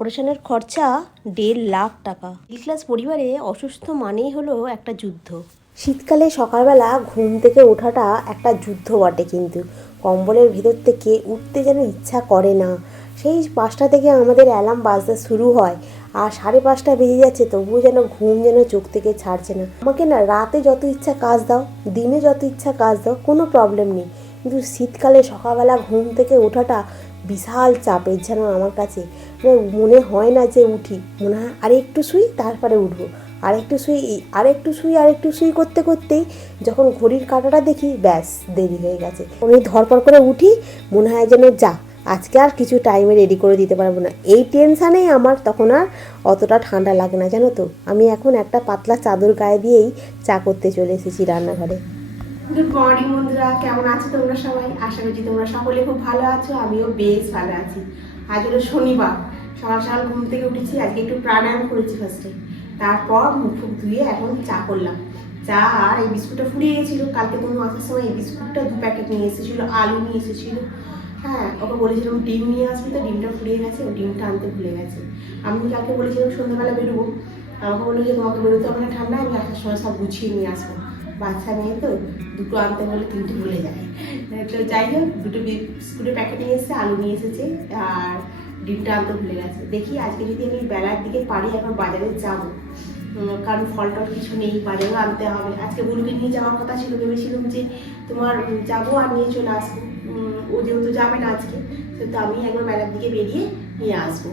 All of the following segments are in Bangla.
অপারেশনের খরচা 1.5 লাখ টাকা। মিডল ক্লাস পরিবারে অসুস্থ মানেই হলো একটা যুদ্ধ। শীতকালে সকালবেলা ঘুম থেকে ওঠাটা একটা যুদ্ধ বটে, কিন্তু কম্বলের ভেতর থেকে উঠতে যেন ইচ্ছা করে না। সেই 5টা থেকে আমাদের অ্যালার্ম বাজতে শুরু হয়, আর 5:30 বেজে যাচ্ছে, তবুও যেন ঘুম যেন চোখ থেকে ছাড়ছে না। আমাকে না রাতে যত ইচ্ছা কাজ দাও, দিনে যত ইচ্ছা কাজ দাও, কোনো প্রবলেম নেই, কিন্তু শীতকালে সকালবেলা ঘুম থেকে ওঠাটা বিশাল চাপের যেন আমার কাছে। মনে হয় না যে উঠি, মনে হয় আরে একটু শুই তারপরে উঠবো, আরেকটু শুই করতে করতেই যখন ঘড়ির কাঁটাটা দেখি, ব্যাস দেরি হয়ে গেছে। আমি ধরপড় করে উঠি, মনে হয় যেন যা আজকে আর কিছু টাইমে রেডি করে দিতে পারবো না। এই টেনশানেই আমার তখন আর অতটা ঠান্ডা লাগে না, জানো তো। আমি এখন একটা পাতলা চাদর গায়ে দিয়েই চা করতে চলে এসেছি রান্নাঘরে। গুড মর্নিং বন্ধুরা, কেমন আছো তোমরা সবাই? আশা করছি তোমরা সকলে খুব ভালো আছো, আমিও বেশ ভালো আছি। আজ হলো শনিবার, সকাল সকাল ঘুম থেকে উঠেছি। আজকে একটু প্রাণায়াম করেছি ফার্স্টে, তারপর মুখ ফুক ধুয়ে এখন চা করলাম। চা আর এই বিস্কুটটা ফুরিয়ে গেছিলো, কালকে তুমি আসার সময় এই বিস্কুটটা 2 প্যাকেট নিয়ে এসেছিলো, আলু নিয়ে এসেছিলো। হ্যাঁ, ওকে বলেছিলাম ডিম নিয়ে আসবি, তো ডিমটা ফুরিয়ে গেছে, ও ডিমটা আনতে ভুলে গেছে। আমি কালকে বলেছিলাম সন্ধ্যাবেলা বেরোবো, আমাকে বললো যে তোমাকে বেরোতে হবে না, ঠান্ডা, আমি আসার সময় সব গুছিয়ে নিয়ে আসবো। বাচ্চা মেয়ে তো, 2টো আনতে বলে 3টে ভুলে যায়। তো যাই হোক, 2টো বিস্কুটের প্যাকেট নিয়ে এসেছে, আলু নিয়ে এসেছে, আর ডিমটা আনতে ভুলে গেছে। দেখি আজকে যদি আমি বেলার দিকে পারি এখন বাজারে যাবো, কারণ ফল টল কিছু নেই, বাজারেও আনতে হবে। আজকে বুলকে নিয়ে যাওয়ার কথা ছিল, ভেবেছিলাম যে তোমার যাবো আর নিয়ে চলে আসবো। ও যেহেতু যাবে না আজকে, সেহেতু আমি একবার বেলার দিকে বেরিয়ে নিয়ে আসবো।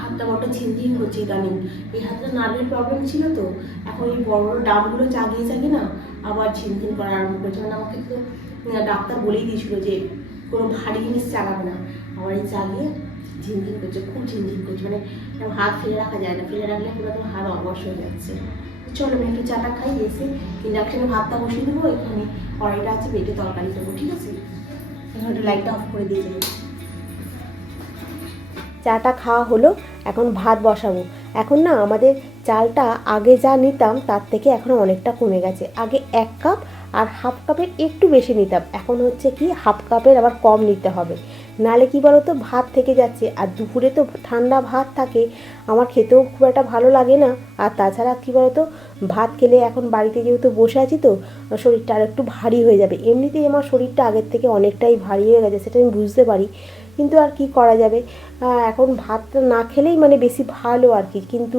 হাতটা বড্ড ঝিনঝিন করছে ইদানিং, এই হাতটা নার্ভের প্রবলেম ছিল তো, এখন এই বড় বড় ডাবগুলো চাগিয়ে না আবার ঝিনঝিন করা আরম্ভ করেছে। মানে আমাকে তো ডাক্তার বলেই দিয়েছিল যে কোনো ভারী জিনিস চালাবে না, আবার এই চাগিয়ে ঝিনঝিন করছে, খুব ঝিনঝিন করছে। মানে হাত ফেলে রাখা যায় না, ফেলে রাখলে পুরো তো হাত অবশ হয়ে যাচ্ছে। চলো আমি একটু চাটা খাই, এসে ইন্ডাকশানে ভাতটা বসিয়ে দেবো, এখানে কড়াইটা আছে, বেটে তরকারি দেবো, ঠিক আছে? এখন একটু লাইটটা অফ করে দিয়ে দেবো। চাটা খাওয়া হলো, এখন ভাত বসাবো। এখন না আমাদের চালটা আগে যা নিতাম তার থেকে এখন অনেকটা কমে গেছে। আগে 1 কাপ আর হাফ কাপের একটু বেশি নিতাম, এখন হচ্ছে কি হাফ কাপের আবার কম নিতে হবে, নাহলে কি বলো তো ভাত থেকে যাচ্ছে। আর দুপুরে তো ঠান্ডা ভাত থাকে, আমার খেতেও খুব একটা ভালো লাগে না। আর তাছাড়া কি বলো তো, ভাত খেলে এখন বাড়িতে যেহেতু বসে আছি তো, শরীরটা আর একটু ভারী হয়ে যাবে। এমনিতেই আমার শরীরটা আগের থেকে অনেকটাই ভারী হয়ে গেছে, সেটা আমি বুঝতে পারি, কিন্তু আর কি করা যাবে। এখন ভাতটা না খেলেই মানে বেশি ভালো আর কি। কিন্তু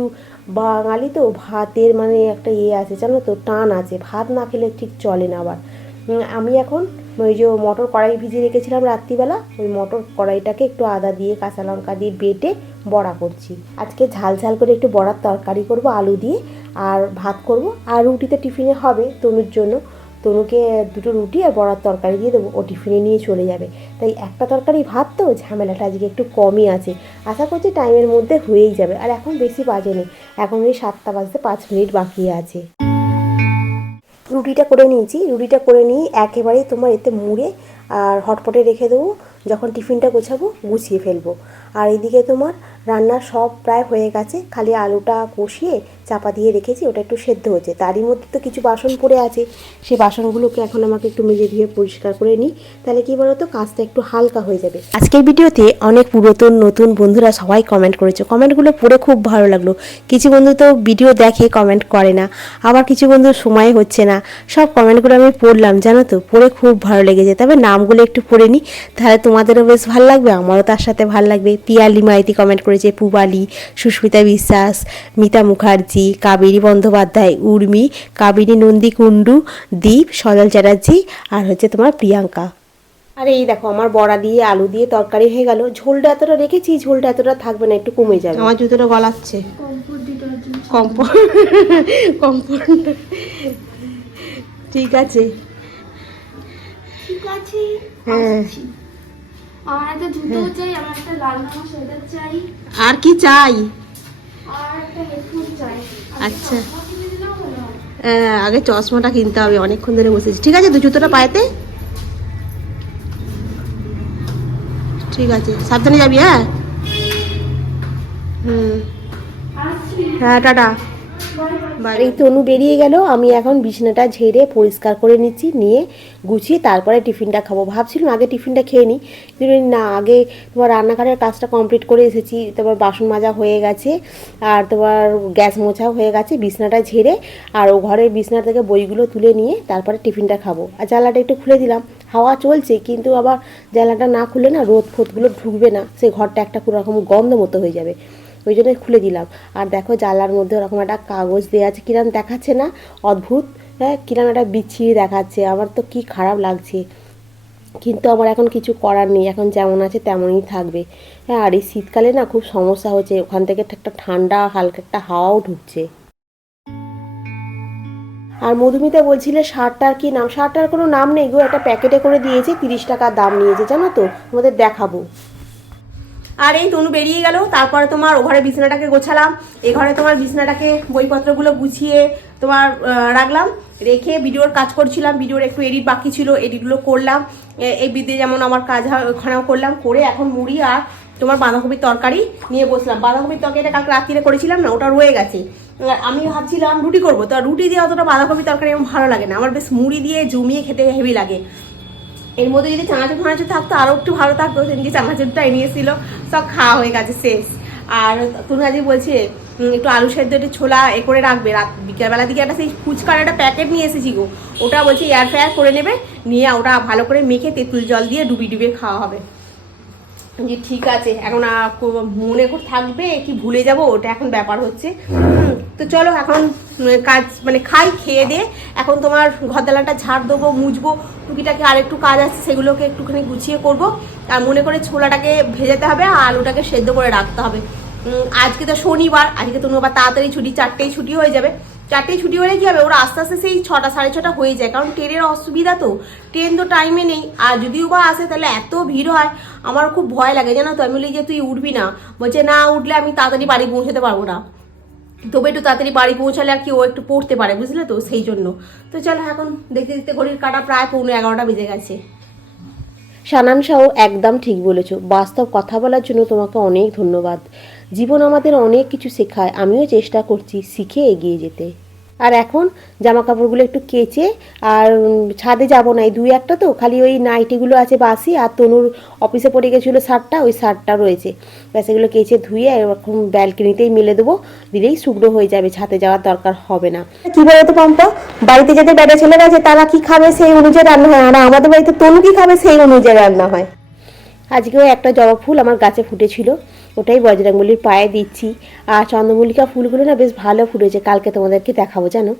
বাঙালি তো, ভাতের মানে একটা আছে জানো তো, টান আছে, ভাত না খেলে ঠিক চলে না। আবার আমি এখন ওই যে মটর কড়াই ভিজিয়ে রেখেছিলাম রাত্রিবেলা, ওই মটর কড়াইটাকে একটু আদা দিয়ে কাঁচা লঙ্কা দিয়ে বেটে বড়া করছি। আজকে ঝাল ঝাল করে একটু বড়ার তরকারি করব আলু দিয়ে, আর ভাত করব। আর রুটিতে টিফিনে হবে তনুর জন্য, তনুকে 2টো রুটি আর বড়ার তরকারি দিয়ে দেবো, ও টিফিনে নিয়ে চলে যাবে। তাই একটা তরকারি ভাত তো, ঝামেলাটা আজকে একটু কমই আছে। আশা করছি টাইমের মধ্যে হয়েই যাবে। আর এখন বেশি বাজেনি, এখন ওই 7টা বাজতে 5 মিনিট বাকি আছে। রুটিটা করে নিয়েছি, রুটিটা করে নিয়ে একেবারেই তোমার এতে মুড়ে আর হটপটে রেখে দেবো, যখন টিফিনটা গোছাবো গুছিয়ে ফেলবো। আর এদিকে তোমার রান্না সব প্রায় হয়ে গেছে, খালি আলুটা কষিয়ে চাপা দিয়ে রেখেছি, ওটা একটু সেদ্ধ হচ্ছে। তারই মধ্যে তো কিছু বাসন পড়ে আছে, সেই বাসনগুলোকে এখন আমাকে একটু মেজে ধুয়ে পরিষ্কার করে নিই, তাহলে কি বলতো কাজটা একটু হালকা হয়ে যাবে। আজকের ভিডিওতে অনেক পুরাতন নতুন বন্ধুরা সবাই কমেন্ট করেছে, কমেন্টগুলো পড়ে খুব ভালো লাগলো। কিছু বন্ধু তো ভিডিও দেখে কমেন্ট করে না, আবার কিছু বন্ধুর সময় হচ্ছে না। সব কমেন্টগুলো আমি পড়লাম, জানো তো, পড়ে খুব ভালো লেগেছে। তবে নামগুলো একটু পড়ে নিই, তাহলে তোমাদেরও বেশ ভালো লাগবে, আমারও তার সাথে ভালো লাগবে। পিয়ালি মাইতি কমেন্ট করেছে, পুবালি, সুস্মিতা বিশ্বাস, মিতা মুখার্জি, কাবেরী বন্দ্যোপাধ্যায়, উর্মি, কাবেরী নন্দী কুণ্ডু, দীপ, সজল চ্যাটার্জি, আর হচ্ছে তোমার প্রিয়াঙ্কা। আর এই দেখো আমার বড়া দিয়ে আলু দিয়ে তরকারি হয়ে গেল। ঝোলটা এতটা রেখেছি, ঝোলটা এতটা থাকবে না, একটু কমে যাবে। আমার জুতোটা গলাচ্ছে, কম্পাউন্ড। ঠিক আছে, ঠিক আছে। হ্যাঁ। আমার একটা জুতো চাই, আমার একটা লাল রঙের সোয়েটার চাই, আর কি চাই? আর একটা হেডফোন চাই। আচ্ছা, আগে চশমাটা কিনতে হবে, অনেকক্ষণ ধরে বসেছি। ঠিক আছে, তো জুতোটা পায়েতে। ঠিক আছে, সাবধানে যাবি। হ্যাঁ, হ্যাঁ, টাটা। এই তনু বেরিয়ে গেল, আমি এখন বিছানাটা ঝেড়ে পরিষ্কার করে নিচ্ছি, নিয়ে গুছিয়ে তারপরে টিফিনটা খাবো। ভাবছিলাম আগে টিফিনটা খেয়ে নিই, কিন্তু না, আগে তোমার রান্নাঘরের কাজটা কমপ্লিট করে এসেছি, তোমার বাসন মাজা হয়ে গেছে, আর তোমার গ্যাস মোছাও হয়ে গেছে, বিছানাটা ঝেড়ে আর ও ঘরের বিছানা থেকে বইগুলো তুলে নিয়ে তারপরে টিফিনটা খাবো। আর জানলাটা একটু খুলে দিলাম, হাওয়া চলছে, কিন্তু আবার জানলাটা না খুলে না রোদ ফোদগুলো ঢুকবে না, সেই ঘরটা একটা কোনো রকম গন্ধ মতো হয়ে যাবে, ওই জন্য খুলে দিলাম। আর দেখো জানলার মধ্যে ওরকম একটা কাগজ দেওয়া আছে, কিরম দেখাচ্ছে না অদ্ভুত, হ্যাঁ কিরম একটা বিচ্ছিরি দেখাচ্ছে, আমার তো কি খারাপ লাগছে, কিন্তু আমার এখন কিছু করার নেই, এখন যেমন আছে তেমনই থাকবে। হ্যাঁ, আর এই শীতকালে না খুব সমস্যা হচ্ছে, ওখান থেকে একটা ঠান্ডা হালকা একটা হাওয়াও ঢুকছে। আর মধুমিতা বলছিলে শার্টটার কি নাম, শার্টটার কোনো নাম নেই গো, একটা প্যাকেটে করে দিয়েছে, 30 টাকা দাম নিয়েছে, জানো তো, তোমাদের দেখাবো। আর এই তনু বেরিয়ে গেল, তারপরে তোমার ও ঘরে বিছানাটাকে গোছালাম, এ ঘরে তোমার বিছানাটাকে বইপত্রগুলো গুছিয়ে তোমার রাখলাম, রেখে ভিডিওর কাজ করছিলাম, ভিডিওর একটু এডিট বাকি ছিল, এডিটগুলো করলাম, এই বিদে যেমন আমার কাজ হয় ওখানেও করলাম, করে এখন মুড়ি আর তোমার বাঁধাকপির তরকারি নিয়ে বসলাম। বাঁধাকপির তরকারিটা কালকে রাত্রিরে করেছিলাম না, ওটা রয়ে গেছে, আমি ভাবছিলাম রুটি করবো, তো রুটি দিয়ে অতটা বাঁধাকপির তরকারি আমার ভালো লাগে না, আমার বেশ মুড়ি দিয়ে জমিয়ে খেতে হেভি লাগে। এর মধ্যে যদি চানাচুর ফানাচুর থাকতো আরও একটু ভালো থাকতো, সেদিনকে চানাচুরটা এনেছিল, সব খাওয়া হয়ে গেছে শেষ। আর তুমি আজকে বলছে একটু আলু সেদ্ধ একটু ছোলা এ করে রাখবে, রাত বিকেলবেলা দিকে একটা সেই ফুচকার একটা প্যাকেট নিয়ে এসেছি গো, ওটা বলছে এয়ার ফ্রায়ার করে নেবে, নিয়ে ওটা ভালো করে মেখে তেঁতুল জল দিয়ে ডুবিয়ে খাওয়া হবে। যে ঠিক আছে, এখন মনে করে থাকবে কি ভুলে যাব, ওটা এখন ব্যাপার হচ্ছে। তো চলো এখন কাজ মানে খাই, খেয়ে দে এখন তোমার ঘরদালানটা ঝাড় দেবো, মুছবো, টুকিটাকে আরেকটু কাজ আছে সেগুলোকে একটুখানি গুছিয়ে করব। আর মনে করে ছোলাটাকে ভেজাতে হবে আর আলুটাকে সেদ্ধ করে রাখতে হবে। আজকে তো শনিবার, আজকে তুমি আবার তাড়াতাড়ি ছুটি, 4টেই ছুটি হয়ে যাবে, 4টেই ছুটি হলে কি হবে, ওরা আস্তে আস্তে সেই 6টা 6:30 হয়ে যায়, কারণ ট্রেনের অসুবিধা, তো ট্রেন তো টাইমে নেই, আর যদিও বা আসে তাহলে এত ভিড় হয়, আমার খুব ভয় লাগে জানো তো। আমি বলি যে তুই উঠবি না, বলছে না উঠলে আমি তাড়াতাড়ি বাড়ি পৌঁছাতে পারবো না, তবে একটু তাড়াতাড়ি বাড়ি পৌঁছালে আর কি ও একটু পড়তে পারে, বুঝলে তো, সেই জন্য। তো চলো এখন দেখতে দেখতে ঘড়ির কাঁটা প্রায় 11:15 বেজে গেছে। সানান শাহ একদম ঠিক বলেছো, বাস্তব কথা বলার জন্য তোমাকে অনেক ধন্যবাদ। জীবন আমাদের অনেক কিছু শেখায়, আমিও চেষ্টা করছি শিখে এগিয়ে যেতে। আর এখন জামা কাপড়গুলো একটু কেচে, আর ছাদে যাব না, এই 2-1টা তো খালি ওই নাইটিগুলো আছে বাসি, আর তনুর অফিসে পড়ে গেছিলো শার্টটা, ওই শার্টটা রয়েছে, ব্যাস এগুলো কেচে ধুয়ে এরকম ব্যালকনিতেই মেলে দেবো, দিলেই শুকনো হয়ে যাবে, ছাদে যাওয়ার দরকার হবে না। কি বলতো পম্পা, বাড়িতে যাদের বেড়ে ছেলে গেছে তারা কি খাবে সেই অনুযায়ী রান্না হয়, আর আমাদের বাড়িতে তনু কি খাবে সেই অনুযায়ী রান্না হয়। আজকেও একটা জবা ফুল আমার গাছে ফুটেছিল, ওটাই বজরংবলীর পায়ে দিচ্ছি। আর চন্দ্রমল্লিকা ফুলগুলো না বেশ ভালো ফুটেছে, কালকে তোমাদেরকে দেখাবো জানো।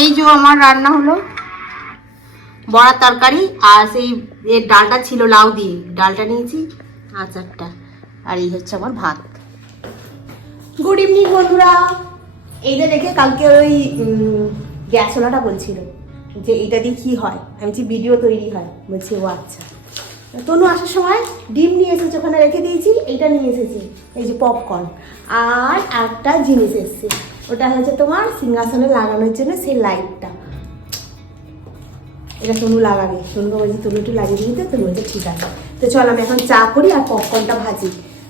এই যে আমার রান্না হলো বড়ার তরকারি, আর সেই এর ডালটা ছিল লাউ দিয়ে, ডালটা নিয়েছি, আচারটা, আর এই হচ্ছে আমার ভাত। গুড ইভিনিং বন্ধুরা। এইটা দেখে কালকে ওই গ্যাসওয়ালাটা বলছিল যে এইটা দিয়ে কী হয়, আমি বলছি ভিডিও তৈরি হয়, বলছি ও আচ্ছা। তনু আসার সময় ডিম নিয়ে এসেছে, ওখানে রেখে দিয়েছি, এইটা নিয়ে এসেছি, এই যে পপকর্ন, আর একটা জিনিস এসছে, ওটা হচ্ছে তোমার সিংহাসনে লাগানোর জন্য সেই লাইটটা, এটা তনু লাগাবে, তনুকে বলছি তনু একটু লাগিয়ে দিতে, তনু বলছে ঠিক আছে। তো চল আমি এখন চা করি আর পপকর্নটা ভাজি।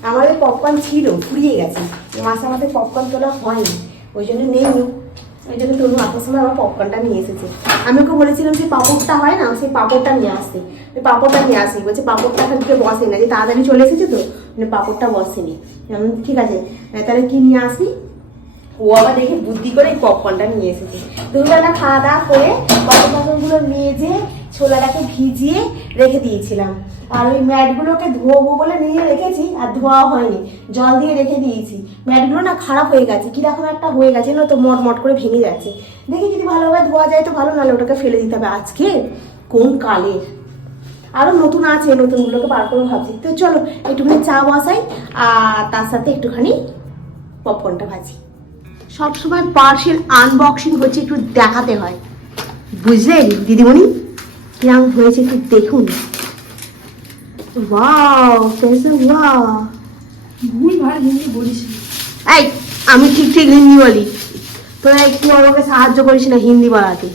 আমাদের পপকর্ন ছিল, ফুরিয়ে গেছে, মাসে আমাদের পপকর্ন তোলা হয়নি, ওই জন্য নেই, ওই জন্য তনু আসার সময় আমার পপকর্নটা নিয়ে এসেছে। আমি ওকে বলেছিলাম যে পাঁপড়টা হয় না, সেই পাঁপড়টা নিয়ে আসতে, ওই পাঁপড়টা নিয়ে আসি, বলছে পাঁপড়টা এখানকে বসে না, যে তাড়াতাড়ি চলে এসেছে তো মানে পাঁপড়টা বসেনি। ঠিক আছে তাহলে কি নিয়ে আসি, ও আবার দেখে বুদ্ধি করে এই পপকর্নটা নিয়ে এসেছে। দুপুরবেলা খাওয়া দাওয়া করে বাসনগুলো মেজে ছোলাটাকে ভিজিয়ে রেখে দিয়েছিলাম, আর ওই ম্যাটগুলোকে ধোবো বলে নিয়ে রেখেছি, আর ধোয়া হয়নি, জল দিয়ে রেখে দিয়েছি। ম্যাটগুলো না খারাপ হয়ে গেছে, কিরকম একটা হয়ে গেছে না, তো মট করে ভেঙে যাচ্ছে, দেখি যদি ভালোভাবে ধোয়া যায় তো ভালো, নাহলে ওটাকে ফেলে দিতে হবে। আজকে কোন কালের, আরও নতুন আছে, নতুনগুলোকে বার করে ভাবছি। তো চলো একটুখানি চা বসাই, আর তার সাথে একটুখানি পপকর্নটা ভাজি। সবসময় পার্সেল আনবক্সিং হচ্ছে একটু দেখাতে হয়, বুঝলেন দিদিমণি, কিরম হয়েছে একটু দেখুন। ওয়াও, ওয়াও, ভুল ভাই বলিস, এই আমি ঠিক ঠিক হিন্দি বলি, তোরা একটু আমাকে সাহায্য করিস না হিন্দি বলাতে,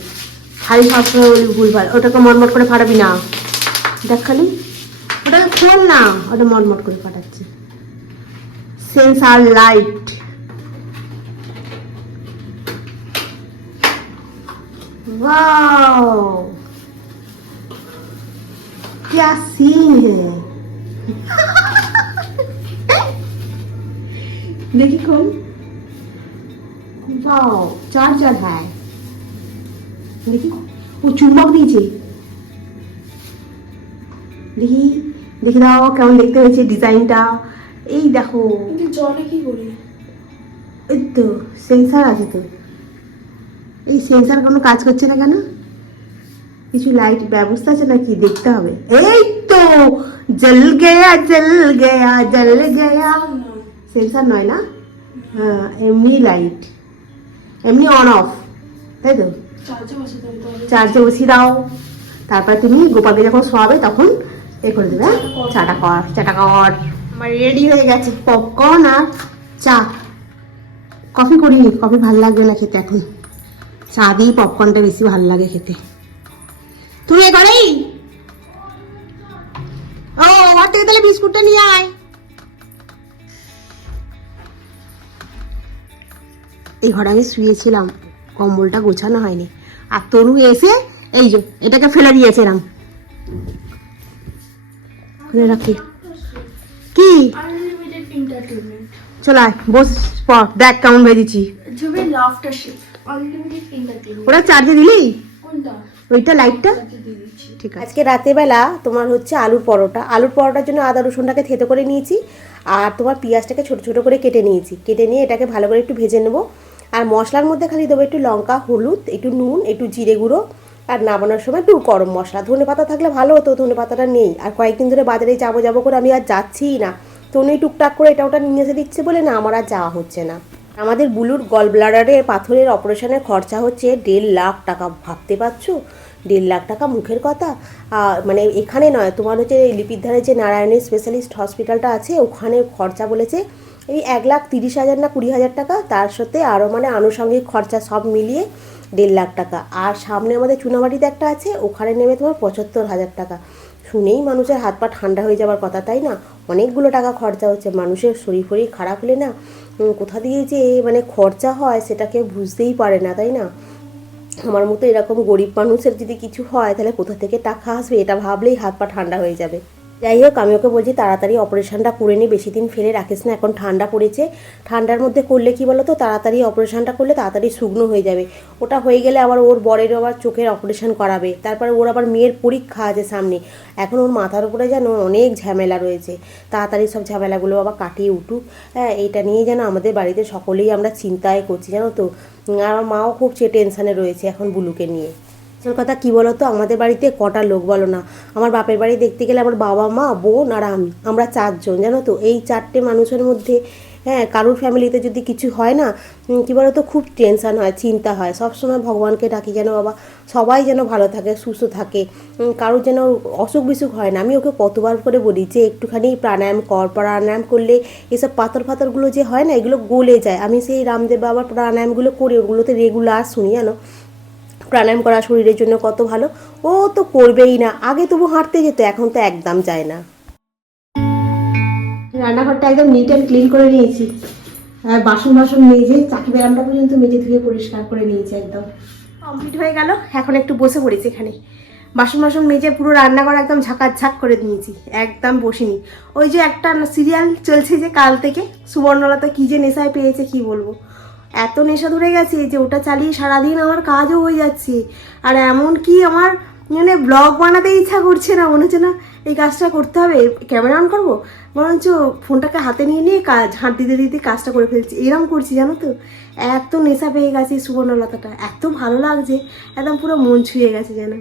খালি সবসময় বলি ভুলভাল। ওটাকে মটমট করে ফাটাবি না, দেখ খালি ওটাকে খোল না, ওটা মটমট করে ফাটাচ্ছে। সেন্সার লাইট, वाओ क्या सीन है। देखिए कौन, वाओ चार्जर है, देखिए वो चुम्बक दीजिए, দেখি দেখি দাও কেমন দেখতে হয়েছে ডিজাইনটা। এই দেখো জলে কি করি, এই তো সেন্সার আছে তো, এই সেন্সার কোনো কাজ করছে না কেন? কিছু লাইট ব্যবস্থা আছে নাকি দেখতে হবে। এই তো জল গয়া জল গয়া জল গয়া, সেন্সার নয় না, হ্যাঁ এমনি লাইট, এমনি অন অফ, তাই তো? চার্জে বসিয়ে দাও, তারপর তুমি গোপালকে যখন শোয়াবে তখন এ করে দেবে, চাটা কর চাটা কর। আমার রেডি হয়ে গেছে পপকর্ন আর চা। কফি করিনি, কফি ভালো লাগবে না খেতে এখন, চা দিয়ে পপকর্নটা বেশি ভালো লাগে খেতে। তুই এ করেই ও আমার থেকে তাহলে বিস্কুটটা নিয়ে আয়। এই ঘরে আমি শুয়েছিলাম, কম্বলটা গোছানো হয়নি, আর তনু এসে এই যে এটাকে ফেলে দিয়েছে এরম, ফেলে রাখি কি। আনলিমিটেড এন্টারটেইনমেন্ট, চল আয় বস পর, দেখ কেমন ভেজেছি। জবে লাফটার শেপ, আনলিমিটেড এন্টারটেইনমেন্ট। ওরা চার্জে দিলি কোনটা? ওইটা লাইটটা, ঠিক আছে। আজকে রাতেরবেলা তোমার হচ্ছে আলুর পরোটা, আলুর পরোটার জন্য আদা রসুনটাকে থেতো করে নিয়েছি, আর তোমার পেঁয়াজটাকে ছোটো ছোটো করে কেটে নিয়েছি, কেটে নিয়ে এটাকে ভালো করে একটু ভেজে নেবো। আর মশলার মধ্যে খালি দেবো একটু লঙ্কা, হলুদ, একটু নুন, একটু জিরে গুঁড়ো, আর নামানোর সময় একটু গরম মশলা। ধনে পাতা থাকলে ভালো হতো, ধনে পাতাটা নেই, আর কয়েকদিন ধরে বাজারে যাবো যাবো করে আমি আর যাচ্ছিই না। তনুই টুকটাক করে এটা ওটা নিয়ে এসে দিচ্ছে বলে না আমার আর যাওয়া হচ্ছে না। আমাদের বুলুর গল ব্লাডারের পাথরের অপারেশনের খরচা হচ্ছে 1.5 লাখ টাকা, ভাবতে পারছো? 1.5 লাখ টাকা মুখের কথা। মানে এখানে নয়, তোমার হচ্ছে লিপির ধারে যে নারায়ণী স্পেশালিস্ট হসপিটালটা আছে ওখানে খরচা বলেছে এই 1,30,000 না 20,000 টাকা, তার সাথে আরও মানে আনুষঙ্গিক খরচা সব মিলিয়ে 1.5 লাখ টাকা। আর সামনে আমাদের চুনাবাড়িতে একটা আছে, ওখানে নেবে তোমার 75,000 টাকা। শুনেই মানুষের হাত পা ঠান্ডা হয়ে যাওয়ার কথা, তাই না? অনেকগুলো টাকা খরচা হচ্ছে, মানুষের শরীর ফরীর খারাপ হলে না কোথা দিয়ে যে মানে খরচা হয় সেটা কেউ বুঝতেই পারে না, তাই না? আমার মতো এরকম গরিব মানুষের যদি কিছু হয় তাহলে কোথা থেকে টাকা আসবে এটা ভাবলেই হাত পা ঠান্ডা হয়ে যাবে। যাই হোক, আমি ওকে বলছি তাড়াতাড়ি অপারেশনটা করে নি, বেশি দিন ফেলে রাখিস না, এখন ঠান্ডা পড়েছে, ঠান্ডার মধ্যে করলে কি বলো তো, তাড়াতাড়ি অপারেশনটা করলে তাড়াতাড়ি শুকনো হয়ে যাবে। ওটা হয়ে গেলে আবার ওর বরেরও আবার চোখের অপারেশন করাবে, তারপরে ওর আবার মেয়ের পরীক্ষা আছে সামনে, এখন ওর মাথার উপরে যেন অনেক ঝামেলা রয়েছে, তাড়াতাড়ি সব ঝামেলাগুলো আবার কাটিয়ে উঠুক। হ্যাঁ, এইটা নিয়ে যেন আমাদের বাড়িতে সকলেই আমরা চিন্তায় করছি, জানো তো। আর আমার মাও খুব টেনশানে রয়েছে এখন বুলুকে নিয়ে। আসল কথা কী বলো তো, আমাদের বাড়িতে কটা লোক বলো না, আমার বাপের বাড়ি দেখতে গেলে আমার বাবা, মা, বোন আর আমি, আমরা 4 জন, জানো তো। এই 4টে মানুষের মধ্যে হ্যাঁ কারোর ফ্যামিলিতে যদি কিছু হয় না কী বলো তো, খুব টেনশান হয়, চিন্তা হয়, সবসময় ভগবানকে ডাকি যেন বাবা সবাই যেন ভালো থাকে, সুস্থ থাকে, কারোর যেন অসুখ বিসুখ হয় না। আমি ওকে কতবার করে বলি যে একটুখানি প্রাণায়াম কর, প্রাণায়াম করলে এসব পাথর ফাথরগুলো যে হয় না এগুলো গলে যায়। আমি সেই রামদেব বাবার প্রাণায়ামগুলো করি, ওগুলোতে রেগুলার শুনি, জানো। প্রাণায়াম করা শরীরের জন্য কত ভালো। ও তো করবেই না, আগে তবু হাঁটতে যেত, এখন তো একদম যায় না। রান্নাঘরটা একদম নিট অ্যান্ড ক্লিন করে নিয়েছি, আর বাসন মেজে চাকি বেরামটা পর্যন্ত মেজে ধুয়ে পরিষ্কার করে নিয়েছি, একদম কমপ্লিট হয়ে গেল। এখন একটু বসে পড়েছি এখানে, বাসন মেজে পুরো রান্নাঘর একদম ঝাঁকাঝাঁক করে দিয়েছি, একদম বসিনি। ওই যে একটা সিরিয়াল চলছে যে কাল থেকে, সুবর্ণলতা কী যে নেশায় পেয়েছে কি বলবো, এত নেশা ধরে গেছে যে ওটা চালিয়ে সারাদিন আমার কাজও হয়ে যাচ্ছে। আর এমন কি আমার মানে ব্লগ বানাতে ইচ্ছা করছে না, মনে হচ্ছে না এই কাজটা করতে হবে, ক্যামেরা অন করবো, বরঞ্চ ফোনটাকে হাতে নিয়ে কাজ ঝাঁট দিতে কাজটা করে ফেলছি, এরকম করছি, জানো তো। এত নেশা পেয়ে গেছে সুবর্ণলতাটা, এত ভালো লাগছে, একদম পুরো মন ছুঁয়ে গেছে যেন।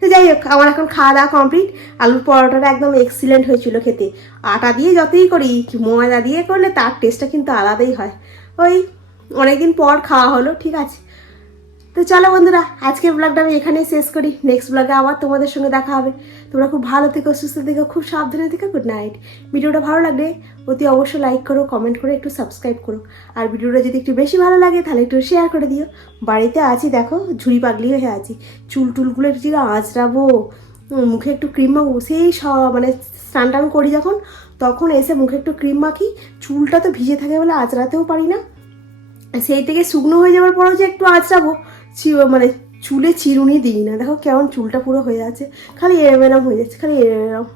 তো যাই হোক, আমার এখন খাওয়া দাওয়া কমপ্লিট। আলুর পরোটাটা একদম এক্সিলেন্ট হয়েছিল খেতে, আটা দিয়ে যতই করি, ময়দা দিয়ে করলে তার টেস্টটা কিন্তু আলাদাই হয়। ওই অনেকদিন পর খাওয়া হলো, ঠিক আছে। তো চলো বন্ধুরা, আজকের ব্লগটা আমি এখানেই শেষ করি। নেক্সট ব্লগে আবার তোমাদের সঙ্গে দেখা হবে। তোমরা খুব ভালো থেকো, সুস্থ থেকো, খুব সাবধানে থেকো। Good night. ভিডিওটা ভালো লাগলে অতি অবশ্যই লাইক করো, কমেন্ট করো, একটু সাবস্ক্রাইব করো। আর ভিডিওটা যদি একটু বেশি ভালো লাগে তাহলে একটু শেয়ার করে দিও। বাড়িতে আছি দেখো, ঝুড়ি পাগলি হয়ে আছি। চুল টুলগুলো একটু আঁচড়াবো, মুখে একটু ক্রিম মাখবো। সেই মানে স্নান টান করি যখন, তখন এসে মুখে একটু ক্রিম মাখি। চুলটা তো ভিজে থাকে বলে আঁচড়াতেও পারি না। সেই থেকে শুকনো হয়ে যাওয়ার পরেও যে একটু আঁচড়াবো, মানে চুলে চিরুনি দিই না। দেখো কেমন চুলটা পুরো হয়ে আছে, খালি এরম এরম হয়ে যাচ্ছে, খালি এরম।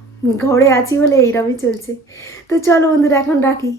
ঘরে আছি বলে এইরমই চলছে। তো চলো বন্ধুরা, এখন রাখি।